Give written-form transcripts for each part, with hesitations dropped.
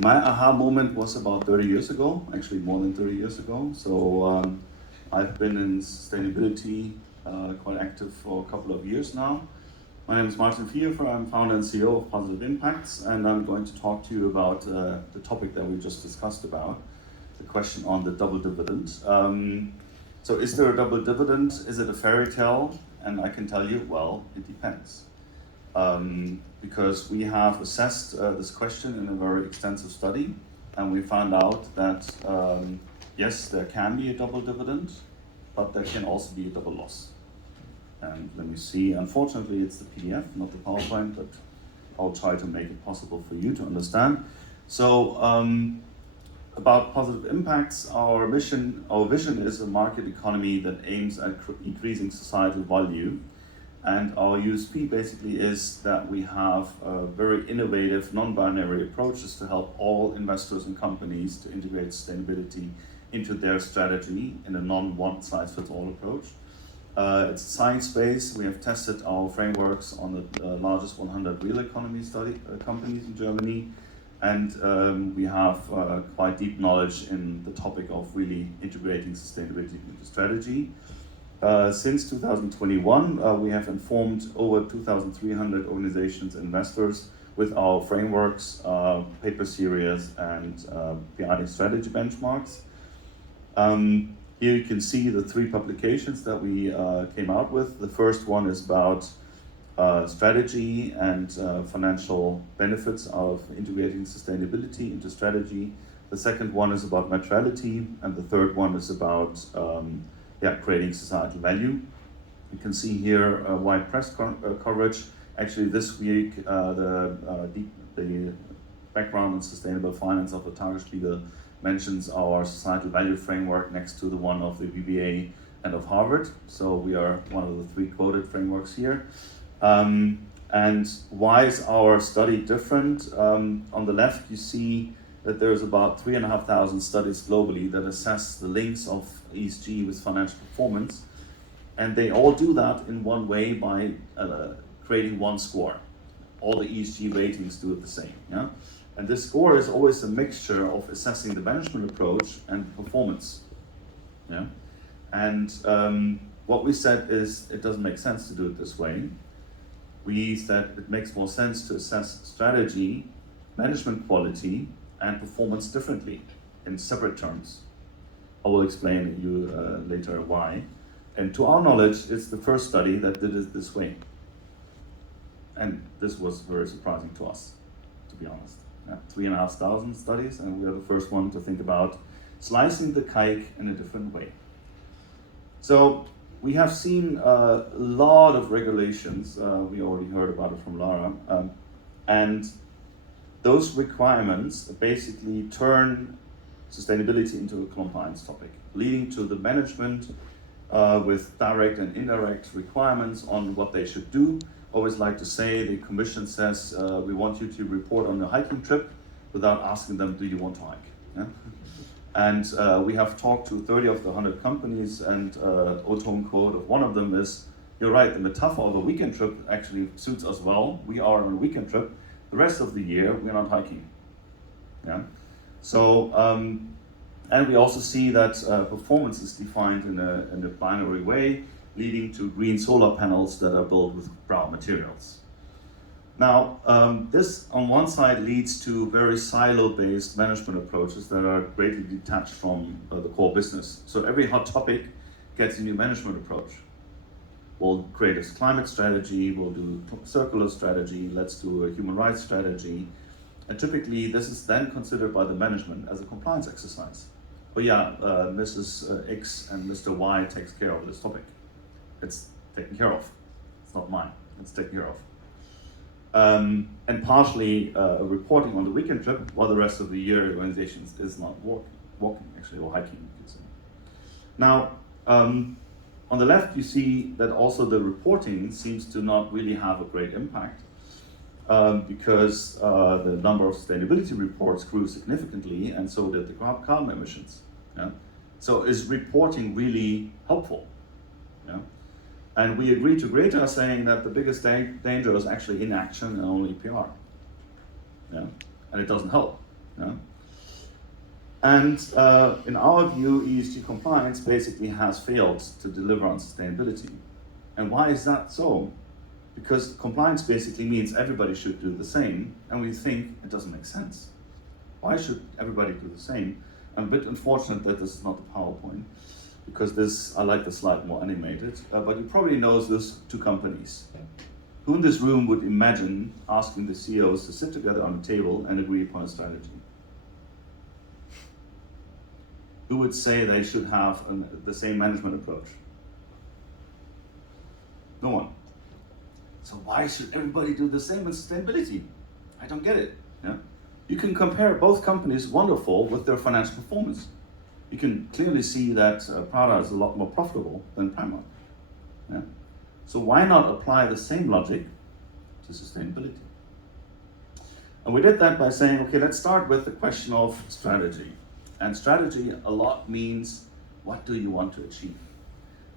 My aha moment was about 30 years ago, actually more than 30 years ago. So I've been in sustainability quite active for a couple of years now. My name is Martin Vierfer, I'm founder and CEO of Positive Impacts, and I'm going to talk to you about the topic that we just discussed about, the question on the double dividend. So is there a double dividend? Is it a fairy tale? And I can tell you, well, it depends. Because we have assessed this question in a very extensive study, and we found out that yes, there can be a double dividend, but there can also be a double loss. And let me see, unfortunately it's the PDF, not the PowerPoint, but I'll try to make it possible for you to understand. So about positive impacts, our vision is a market economy that aims at increasing societal value. And our USP basically is that we have very innovative, non-binary approaches to help all investors and companies to integrate sustainability into their strategy in a non-one-size-fits-all approach. It's science-based. We have tested our frameworks on the largest 100 real economy companies in Germany, and we have quite deep knowledge in the topic of really integrating sustainability into strategy. Since 2021, we have informed over 2,300 organizations and investors with our frameworks, paper series, and PI strategy benchmarks. Here you can see the three publications that we came out with. The first one is about strategy and financial benefits of integrating sustainability into strategy. The second one is about materiality, and the third one is about creating societal value. You can see here wide press coverage. Actually, this week, the background on sustainable finance of the Tagesspiegel mentions our societal value framework next to the one of the BBA and of Harvard. So we are one of the three quoted frameworks here. And why is our study different? On the left, you see that there's about 3,500 studies globally that assess the links of ESG with financial performance. And they all do that in one way by creating one score. All the ESG ratings do it the same. Yeah? And this score is always a mixture of assessing the management approach and performance. Yeah? And what we said is it doesn't make sense to do it this way. We said it makes more sense to assess strategy, management quality, and performance differently in separate terms. I will explain to you later why. And to our knowledge, it's the first study that did it this way. And this was very surprising to us, to be honest. 3,500 studies, and we are the first one to think about slicing the cake in a different way. So we have seen a lot of regulations. We already heard about it from Lara. And those requirements basically turn sustainability into a compliance topic, leading to the management with direct and indirect requirements on what they should do. Always like to say, the commission says, we want you to report on a hiking trip without asking them, do you want to hike? Yeah? And we have talked to 30 of the 100 companies, and Otom quote of one of them is, you're right, the metaphor of a weekend trip actually suits us well. We are on a weekend trip. The rest of the year, we're not hiking. Yeah? So, and we also see that performance is defined in a binary way, leading to green solar panels that are built with brown materials. Now, this on one side leads to very silo-based management approaches that are greatly detached from the core business. So every hot topic gets a new management approach. We'll create a climate strategy, we'll do circular strategy, let's do a human rights strategy. And typically this is then considered by the management as a compliance exercise. But yeah, Mrs. X and Mr. Y takes care of this topic. It's taken care of. It's not mine, it's taken care of. And partially reporting on the weekend trip, while the rest of the year the organization is not walking actually, or hiking, you could say. Now, on the left, you see that also the reporting seems to not really have a great impact because the number of sustainability reports grew significantly, and so did the carbon emissions. Yeah? So is reporting really helpful? Yeah? And we agree to Greta saying that the biggest danger is actually inaction and only PR. Yeah? And it doesn't help. Yeah? And in our view, ESG compliance basically has failed to deliver on sustainability. And why is that so? Because compliance basically means everybody should do the same, and we think it doesn't make sense. Why should everybody do the same? I'm a bit unfortunate that this is not the PowerPoint, because this, I like the slide more animated, but you probably know those two companies. Who in this room would imagine asking the CEOs to sit together on a table and agree upon a strategy? Who would say they should have the same management approach? No one. So why should everybody do the same with sustainability? I don't get it. Yeah? You can compare both companies, wonderful, with their financial performance. You can clearly see that Prada is a lot more profitable than Primark. Yeah? So why not apply the same logic to sustainability? And we did that by saying, okay, let's start with the question of strategy. And strategy a lot means, what do you want to achieve?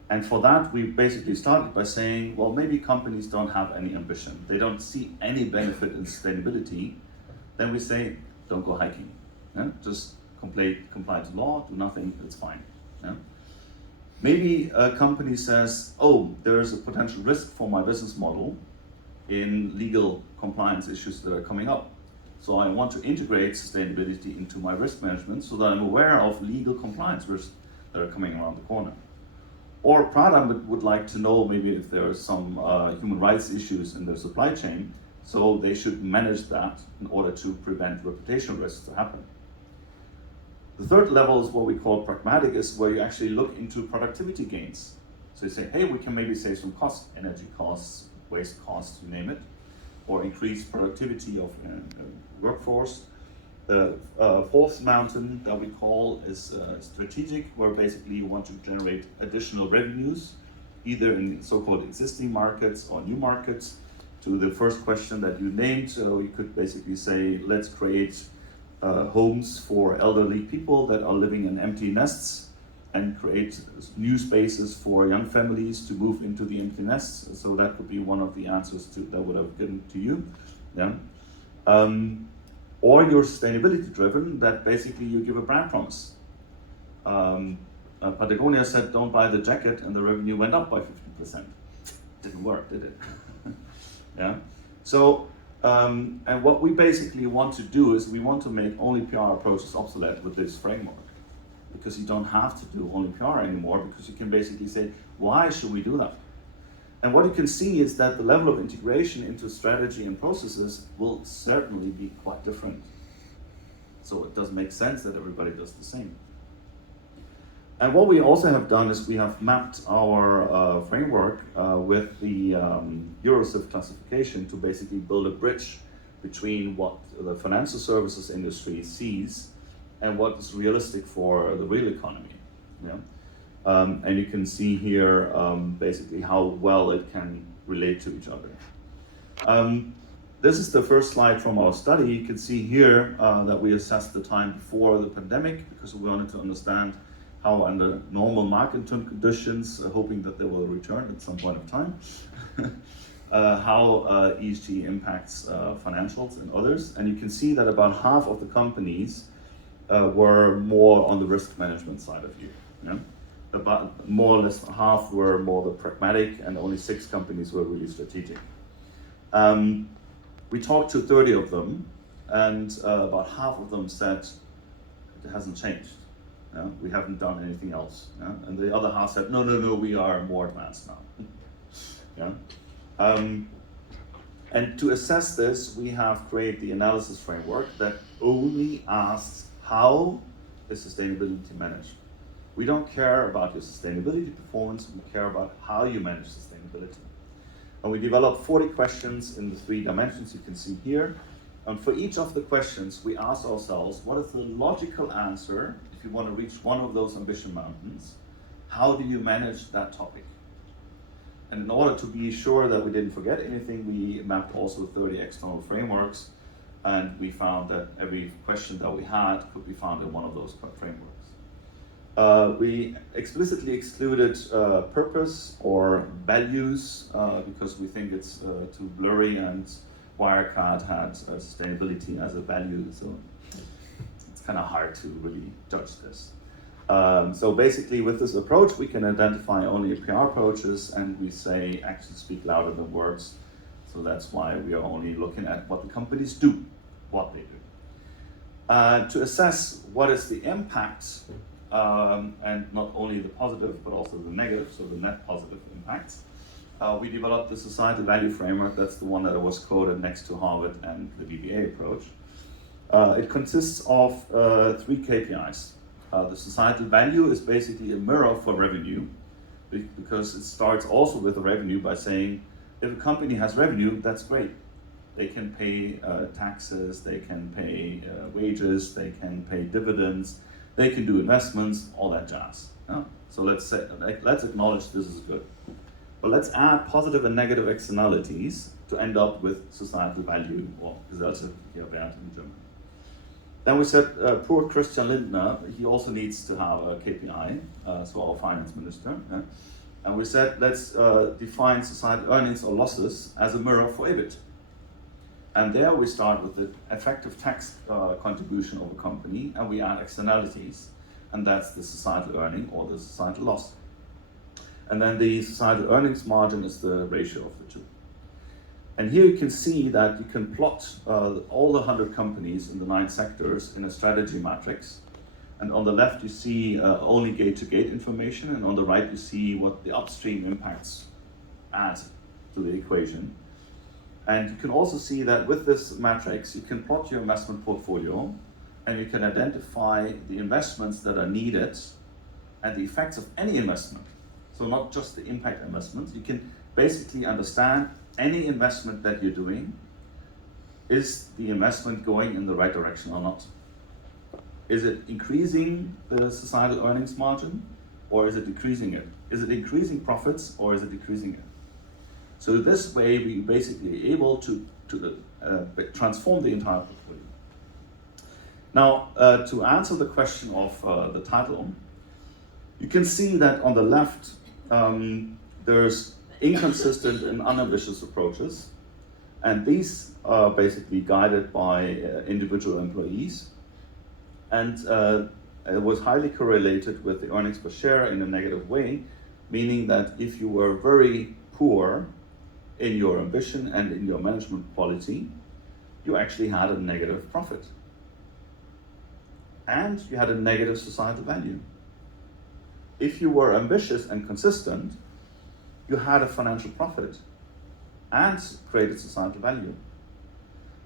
And for that, we basically started by saying, well, maybe companies don't have any ambition. They don't see any benefit in sustainability. Then we say, don't go hiking. Yeah? Just comply to law, do nothing, it's fine. Yeah? Maybe a company says, oh, there's a potential risk for my business model in legal compliance issues that are coming up. So I want to integrate sustainability into my risk management so that I'm aware of legal compliance risks that are coming around the corner. Or Prada would like to know maybe if there are some human rights issues in their supply chain, so they should manage that in order to prevent reputational risks to happen. The third level is what we call pragmatic, is where you actually look into productivity gains. So you say, hey, we can maybe save some costs, energy costs, waste costs, you name it, or increase productivity of workforce. The fourth mountain that we call is strategic, where basically you want to generate additional revenues, either in so-called existing markets or new markets. To the first question that you named, so you could basically say, let's create homes for elderly people that are living in empty nests and create new spaces for young families to move into the empty nests. So that could be one of the answers that would have given to you. Yeah. Or you're sustainability driven, that basically you give a brand promise. Patagonia said, don't buy the jacket, and the revenue went up by 50%. Didn't work, did it? Yeah. So, and what we basically want to do is we want to make only PR approaches obsolete with this framework. Because you don't have to do only PR anymore, because you can basically say, why should we do that? And what you can see is that the level of integration into strategy and processes will certainly be quite different. So it does make sense that everybody does the same. And what we also have done is we have mapped our framework with the EuroCIV classification to basically build a bridge between what the financial services industry sees and what is realistic for the real economy. Yeah? And you can see here basically how well it can relate to each other. This is the first slide from our study. You can see here that we assessed the time before the pandemic, because we wanted to understand how under normal market conditions, hoping that they will return at some point of time, how ESG impacts financials and others. And you can see that about half of the companies were more on the risk management side of you. Yeah? About more or less half were more the pragmatic, and only 6 companies were really strategic. We talked to 30 of them, and about half of them said it hasn't changed. Yeah? We haven't done anything else. Yeah? And the other half said, no, we are more advanced now. Yeah? And to assess this, we have created the analysis framework that only asks, how is sustainability managed? We don't care about your sustainability performance, we care about how you manage sustainability. And we developed 40 questions in the 3 dimensions you can see here. And for each of the questions, we ask ourselves, what is the logical answer if you want to reach one of those ambition mountains? How do you manage that topic? And in order to be sure that we didn't forget anything, we mapped also 30 external frameworks, and we found that every question that we had could be found in one of those frameworks. We explicitly excluded purpose or values because we think it's too blurry, and Wirecard had sustainability as a value. So kind of hard to really judge this. So basically with this approach, we can identify only PR approaches, and we say actions speak louder than words. So that's why we are only looking at what the companies do, what they do. To assess what is the impact, and not only the positive, but also the negative, so the net positive impacts, we developed the societal value framework. That's the one that was quoted next to Harvard and the VBA approach. It consists of 3 KPIs. The societal value is basically a mirror for revenue, because it starts also with the revenue by saying, if a company has revenue, that's great. They can pay taxes, they can pay wages, they can pay dividends, they can do investments, all that jazz. Yeah? So let's acknowledge this is good. But let's add positive and negative externalities to end up with societal value, or Gesellschaftlicher Wert in German. Then we said poor Christian Lindner, he also needs to have a KPI, so our finance minister. Yeah? And we said let's define societal earnings or losses as a mirror for EBIT. And there we start with the effective tax contribution of a company, and we add externalities, and that's the societal earning or the societal loss. And then the societal earnings margin is the ratio of the two. And here you can see that you can plot all the 100 companies in the 9 sectors in a strategy matrix. And on the left you see only gate-to-gate information, and on the right you see what the upstream impacts add to the equation. And you can also see that with this matrix you can plot your investment portfolio, and you can identify the investments that are needed and the effects of any investment. So not just the impact investments. You can basically understand any investment that you're doing, is the investment going in the right direction or not? Is it increasing the societal earnings margin, or is it decreasing it? Is it increasing profits, or is it decreasing it? So this way we basically able to transform the entire portfolio. Now, to answer the question of the title, you can see that on the left there's inconsistent and unambitious approaches, and these are basically guided by individual employees, and it was highly correlated with the earnings per share in a negative way, meaning that if you were very poor in your ambition and in your management quality, you actually had a negative profit, and you had a negative societal value. If you were ambitious and consistent, you had a financial profit and created societal value.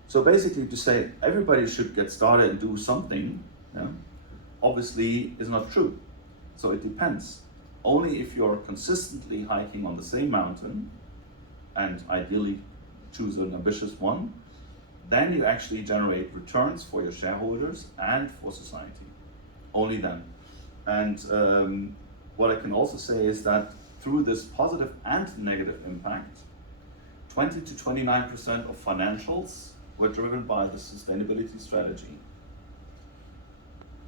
So basically to say everybody should get started and do something, yeah, obviously is not true. So it depends. Only if you're consistently hiking on the same mountain, and ideally choose an ambitious one, then you actually generate returns for your shareholders and for society. Only then. And what I can also say is that through this positive and negative impact, 20 to 29% of financials were driven by the sustainability strategy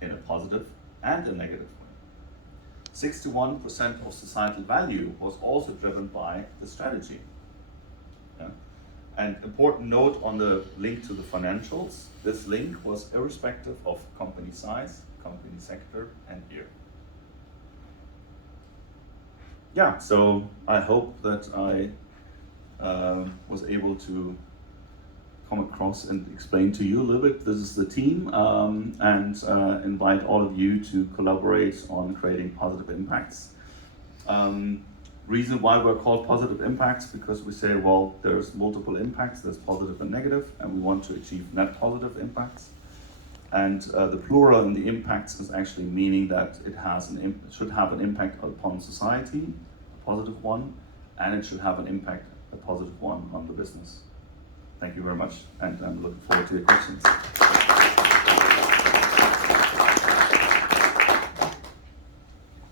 in a positive and a negative way. 61% of societal value was also driven by the strategy. Yeah? And important note on the link to the financials, this link was irrespective of company size, company sector, and year. Yeah, so I hope that I was able to come across and explain to you a little bit. This is the team, and invite all of you to collaborate on creating positive impacts. Reason why we're called positive impacts, because we say, well, there's multiple impacts, there's positive and negative, and we want to achieve net positive impacts. And the plural in the impacts is actually meaning that it has should have an impact upon society, a positive one, and it should have an impact, a positive one, on the business. Thank you very much, and I'm looking forward to your questions.